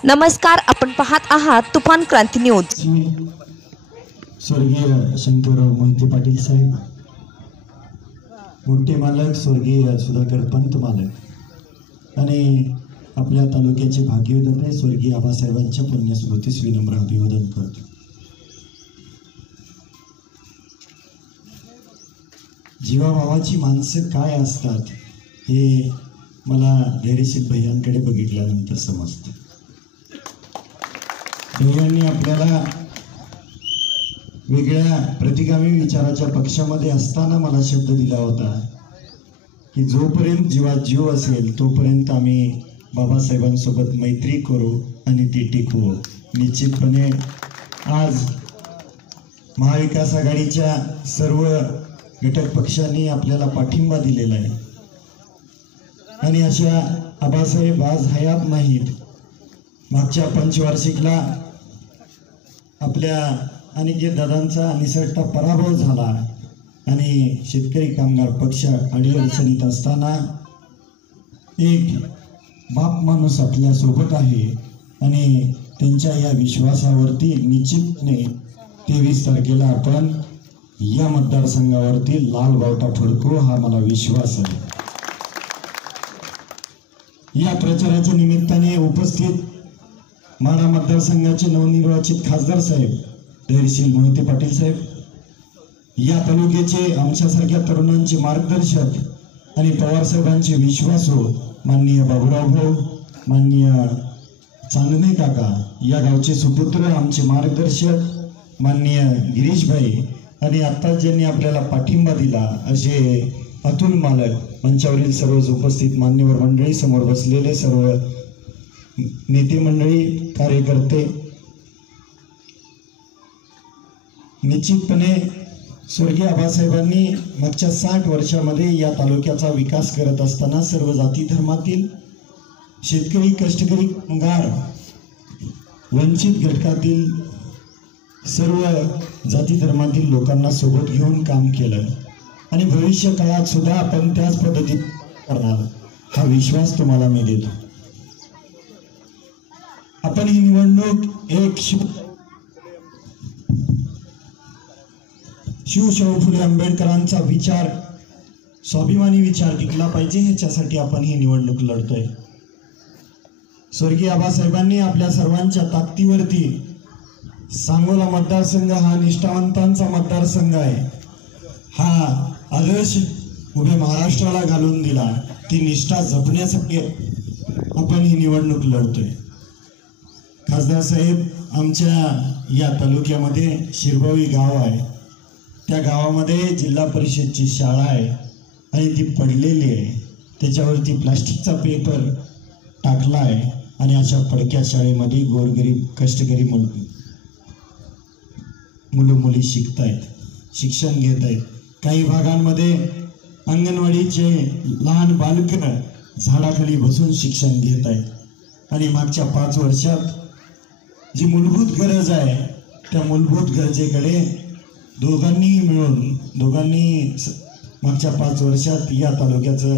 नमस्कार, आपण पाहत आहात तुफान क्रांती न्यूज। स्वर्गीय शंकरराव मोहिते पाटील साहेब, मोठे मालक स्वर्गीय सुधाकर पंत मालक आणि आपल्या तालुक्याचे भाग्यविधाते स्वर्गीय आबासाहेबांच्या पुण्यस्मृतीस विनम्र अभिवादन करतो। जीवाभावाची माणसं काय असतात हे मला धैर्यशील भैयांकडे बघितल्यानंतर समजतं। भैयांनी आपल्याला वेगळ्या प्रतिगामी विचाराच्या पक्षामध्ये असताना मला शब्द दिला होता की जोपर्यंत जीवात जीव असेल तोपर्यंत आम्ही बाबासाहेबांसोबत मैत्री करू आणि ती टिकवू। निश्चितपणे आज महाविकास आघाडीच्या सर्व घटक पक्षांनी आपल्याला पाठिंबा दिलेला आहे आणि अशा आबासाहेब आज हयात नाहीत। मागच्या पंचवार्षिकला आपल्या अनिकेत दादांचा निसटता पराभव झाला आणि शेतकरी कामगार पक्ष अडीअडचणीत असताना एक बाप माणूस आपल्या सोबत आहे आणि त्यांच्या या विश्वासावरती निश्चितपणे 23 तारखेला आपण या मतदारसंघावरती लाल बावटा फडकू हा मला विश्वास आहे। या प्रचाराच्या निमित्ताने उपस्थित माढा मतदारसंघाचे नवनिर्वाचित खासदार साहेब धैर्यशील मोहिते पाटील साहेब, या तालुक्याचे आमच्यासारख्या तरुणांचे मार्गदर्शक आणि पवार साहेबांचे विश्वासू माननीय बाबूराव भाऊ, माननीय चांदणे काका, या गावचे सुपुत्र आमचे मार्गदर्शक माननीय गिरीश भाई आणि आता ज्यांनी आपल्याला पाठिंबा दिला असे अतुल मालक, मंचावरील सर्व उपस्थित मान्यवर मंडळी, समोर बसलेले सर्व नेते मंडळी, कार्यकर्ते, निश्चितपणे स्वर्गीय आबासाहेबांनी मागच्या 60 वर्षामध्ये या तालुक्याचा विकास करत असताना सर्व जाती धर्मातील शेतकरी, कष्टकरी, कामगार, वंचित घटकातील सर्व जाती धर्मातील लोकांना सोबत घेऊन काम केलं आणि भविष्य काळात सुद्धा आपण त्याच पद्धतीने करणार हा विश्वास तुम्हाला मी देतो। आपण ही निवडणूक एक शिवशाहू फुले आंबेडकरांचा विचार, स्वाभिमानी विचार टिकला पाहिजे ह्याच्यासाठी आपण ही निवडणूक लढतोय। स्वर्गीय आबासाहेबांनी आपल्या सर्वांच्या ताकदीवरती सांगोला मतदारसंघ हा निष्ठावंतांचा मतदारसंघ आहे, हा आदर्श उभ्या महाराष्ट्राला घालून दिला। ती निष्ठा जपण्यासाठी आपण ही निवडणूक लढतोय। खासदार साहेब, आमच्या या तालुक्यामध्ये शिरबावी गाव आहे, त्या गावामध्ये जिल्हा परिषदची शाळा आहे आणि ती पडलेली आहे, त्याच्यावरती प्लास्टिकचा पेपर टाकला आहे आणि अशा पडक्या शाळेमध्ये गोरगरीब कष्टकरी मुलं मुली शिकत आहेत, शिक्षण घेत आहेत। काही भागांमध्ये अंगणवाडीचे लहान बालकं झाडाखाली बसून शिक्षण घेत आहेत आणि मागच्या 5 वर्षात जी मूलभूत गरज आहे त्या मूलभूत गरजेकडे दोघांनी मागच्या 5 वर्षात या तालुक्याचं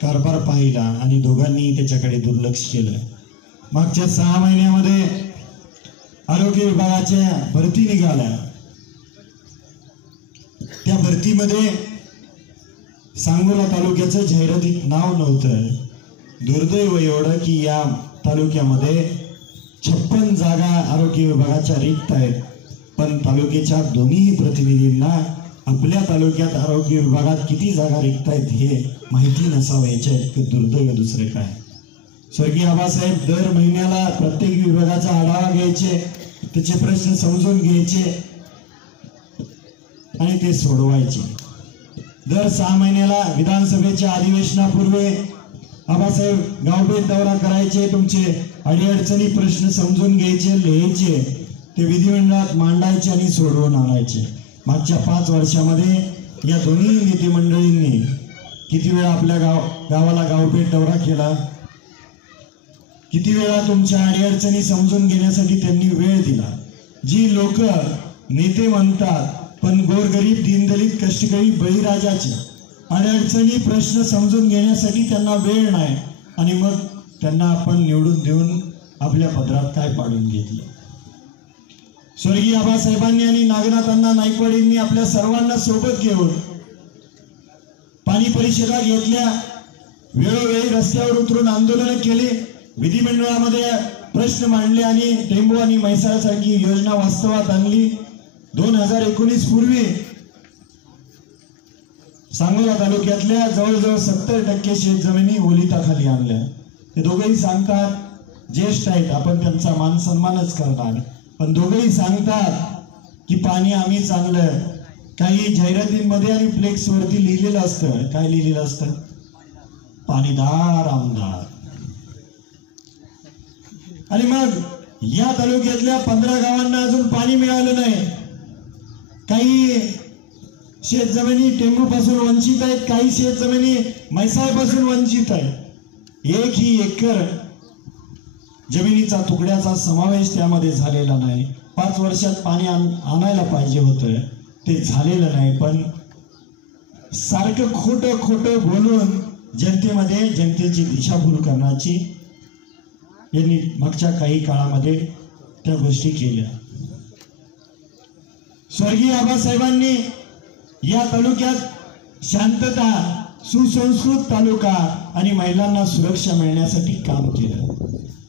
कारभार पाहिला आणि दोघांनी त्याच्याकडे दुर्लक्ष केलं। मागच्या 6 महिन्यामध्ये आरोग्य विभागाच्या भरती निघाल्या, त्या भरतीमध्ये सांगोला तालुक्याचं जाहिरातीत नाव नव्हतं। दुर्दैव एवढं की या तालुक्यामध्ये 56 जागा आरोग्य विभागाच्या रिक्त आहेत, पण तालुक्याच्या दोन्ही प्रतिनिधींना आपल्या तालुक्यात आरोग्य विभागात किती जागा रिक्त आहेत हे माहिती नसावं, याच्या इतकं दुर्दैव दुसरे काय। स्वर्गीय आबासाहेब दर महिन्याला प्रत्येक विभागाचा आढावा घ्यायचे, त्याचे प्रश्न समजून घ्यायचे आणि ते सोडवायचे। दर 6 महिन्याला विधानसभेच्या अधिवेशनापूर्वी आबासाहेब गावभेट दौरा करायचे, तुमचे अडीअडचणी प्रश्न समजून घ्यायचे, लिहायचे, ते विधिमंडळात मांडायचे आणि सोडवून आणायचे। मागच्या 5 वर्षामध्ये या दोन्ही नेते मंडळींनी किती वेळा आपल्या गावाला गावभेट दौरा केला, किती वेळा तुमच्या अडीअडचणी समजून घेण्यासाठी त्यांनी वेळ दिला। जी लोक नेते म्हणतात पण गोरगरीब, दीनदलित, कष्टकरी, बळीराजाचे अडचणी प्रश्न समजून घेण्यासाठी त्यांना वेळ नाही आणि मग त्यांना आपण निवडून देऊन आपल्या पदरात काय पाडून घेतलं. स्वर्गीय आबासाहेबांनी आणि नागनाथांना नाईकवाडींनी आपल्या सर्वांना सोबत घेऊन पाणी परिषदा घेतल्या, वेळोवेळी रस्त्यावर उतरून आंदोलन केले, विधिमंडळामध्ये प्रश्न मांडले आणि टेंबू आणि म्हैसाळसारखी योजना वास्तवात आणली. 2019 पूर्वी सांगोला तालुक्यातल्या जवळजवळ 70% शेतजमिनी ओलिताखाली आणल्या. ते दोघेही सांगतात, ज्येष्ठ आहेत, आपण त्यांचा मान सन्मानच करणार, पण दोघेही सांगतात की पाणी आम्हीच आणलं. काही जाहिरातींमध्ये आणि फ्लेक्स वरती लिहिलेलं असतं, काय लिहिलेलं असतं? पाणीदार आमदार. आणि मग या तालुक्यातल्या 15 गावांना अजून पाणी मिळालं नाही. काही शेतजमिनी टेंबूपासून वंचित आहेत, काही शेतजमिनी म्हैसाळपासून वंचित आहेत. 1 एकर जमिनीचा तुकड्याचा समावेश त्यामध्ये झालेला नाही. 5 वर्षात पाणी आणायला पाहिजे होतं, ते झालेलं नाही. पण सारखं खोटं बोलून जनतेमध्ये जनतेची दिशाभूल करण्याची यांनी मागच्या काही काळामध्ये त्या गोष्टी केल्या. स्वर्गीय आबासाहेबांनी या तालुक्यात शांतता, सुसंस्कृत तालुका आणि महिलांना सुरक्षा मिळण्यासाठी काम केलं.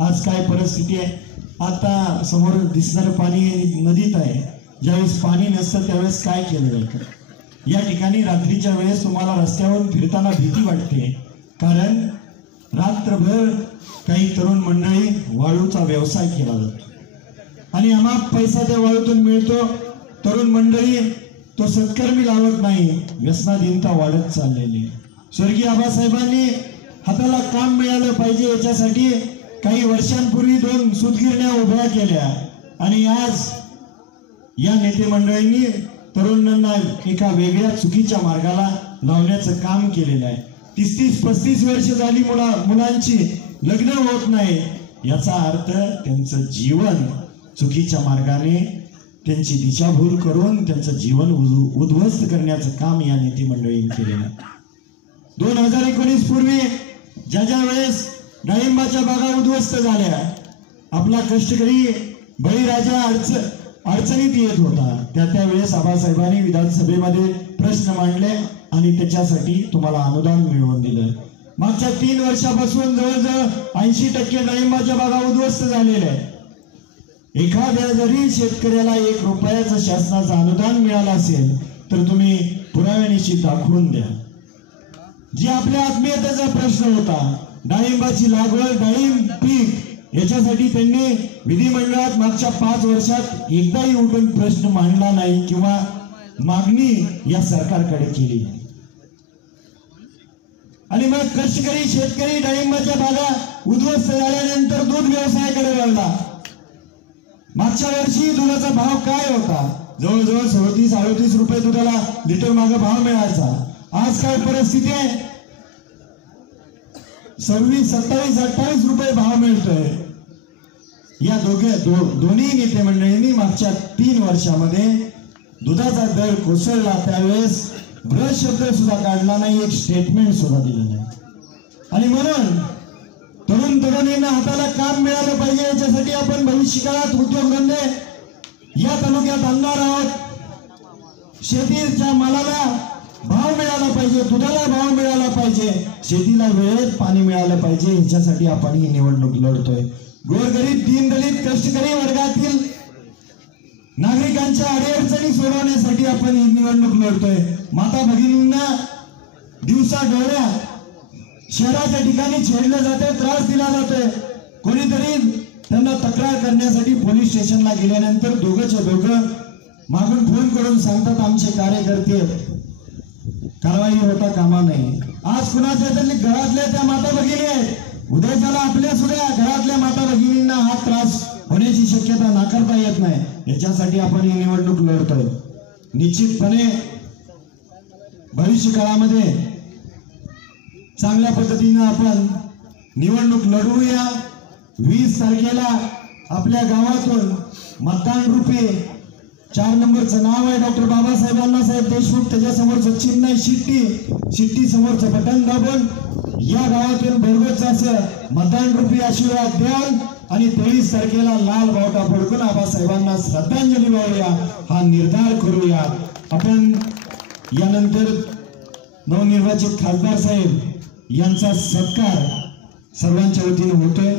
आज काय परिस्थिती आहे? आता समोर दिसणारं पाणी नदीत आहे. ज्यावेळेस पाणी नसतं त्यावेळेस काय केलं जातं? या ठिकाणी रात्रीच्या वेळेस तुम्हाला रस्त्यावरून फिरताना भीती वाटते, कारण रात्रभर काही तरुण मंडळी वाळूचा व्यवसाय केला जातो आणि अमाप पैसा त्या वाळूतून मिळतो. तरुण मंडळी तो सत्कर्मी लावत नाही, व्यसनाधीनता वाढत चाललेली. स्वर्गीय आबासाहेबांनी हाताला काम मिळालं पाहिजे याच्यासाठी काही वर्षांपूर्वी 2 सूतगिरण्या उभ्या केल्या आणि आज या नेते मंडळींनी तरुणांना एका वेगळ्या चुकीच्या मार्गाला लावण्याचं काम केलेलं आहे. 30-35 वर्ष झाली मुलांची लग्न होत नाही. याचा अर्थ त्यांचं जीवन चुकीच्या मार्गाने, त्यांची दिशाभूल करून त्यांचं जीवन उद्ध्वस्त करण्याचं काम या नेते मंडळींनी केलेलं. 2019 पूर्वी ज्या वेळेस डाळिंबाच्या बागा उद्ध्वस्त झाल्या, आपला कष्टकरी बळीराजा अडचणीत येत होता, त्यावेळेस आबासाहेबांनी विधानसभेमध्ये प्रश्न मांडले आणि त्याच्यासाठी तुम्हाला अनुदान मिळवून दिलं. मागच्या 3 वर्षापासून जवळजवळ 80% डाळिंबाच्या बागा उद्ध्वस्त झालेल्या आहेत. एखाद्या जरी शेतकऱ्याला 1 रुपयाचं शासनाचं अनुदान मिळालं असेल तर तुम्ही पुराव्यानिशी दाखवून द्या. जी आपल्या आत्मीयतेचा प्रश्न होता, डाळिंबाची लागवड, डाळिंब पीक, याच्यासाठी त्यांनी विधिमंडळात मागच्या 5 वर्षात एकदाही उठून प्रश्न मांडला नाही किंवा मागणी या सरकारकडे केली नाही. आणि मग कष्टकरी शेतकरी डाळिंबाच्या बागा उद्ध्वस्त झाल्यानंतर दूध व्यवसायाकडे वळला. मागच्या वर्षी दुधाचा भाव काय होता? जवळजवळ 37-38 रुपये दुधाला लिटर मागे भाव मिळायचा. आज काय परिस्थिती आहे? 26, 27, 28 रुपये भाव मिळतोय. या दोन्ही नेते मंडळींनी मागच्या 3 वर्षामध्ये दुधाचा दर कोसळला त्यावेळेस ब्रश शब्द सुद्धा काढला नाही, एक स्टेटमेंट सुद्धा दिलं नाही. आणि म्हणून तरुणींना हाताला काम मिळालं पाहिजे याच्यासाठी आपण भविष्यकाळात उद्योगधंदे या तालुक्यात आणणार आहोत. शेतीच्या मालाला भाव मिळाला पाहिजे, दुधाला भाव मिळाला पाहिजे, शेतीला वेळेत पाणी मिळालं पाहिजे, याच्यासाठी आपण ही निवडणूक लढतोय. गोरगरीब, दीनदलित, कष्टकरी वर्गातील नागरिकांच्या अडीअडचणी सोडवण्यासाठी आपण ही निवडणूक लढतोय. माता भगिनींना दिवसा डोळ्या शहराच्या ठिकाणी छेडलं जाते, त्रास दिला जातोय. कोणीतरी त्यांना तक्रार करण्यासाठी पोलीस स्टेशनला गेल्यानंतर दोघं मागून फोन करून सांगतात आमचे कार्यकर्ते, कारवाई होता कामा नाही. आज कुणाच्या तरी घरातल्या त्या माता भगिनी आहेत, उद्या त्याला आपल्या सुद्धा घरातल्या माता भगिनींना हा त्रास होण्याची शक्यता नाकारता येत नाही. याच्यासाठी आपण ही निवडणूक लढतोय. निश्चितपणे भविष्य काळामध्ये चांगल्या पद्धतीने आपण निवडणूक लढवूया. 20 तारखेला आपल्या गावातून मतदान रूपी 4 नंबरचं नाव आहे डॉक्टर बाबासाहेब अण्णासाहेब देशमुख, त्याच्यासमोरचं चिन्ह आहे शिट्टी समोरचं बटन दाबून या गावातून भरघोस असं मतदान रूपी आशीर्वाद द्याल आणि 23 तारखेला लाल बावटा फडकून आबासाहेबांना श्रद्धांजली वाहूया, हा निर्धार करूया आपण। यानंतर नवनिर्वाचित खासदार साहेब यांचा सत्कार सर्वांच्या वतीने होतोय।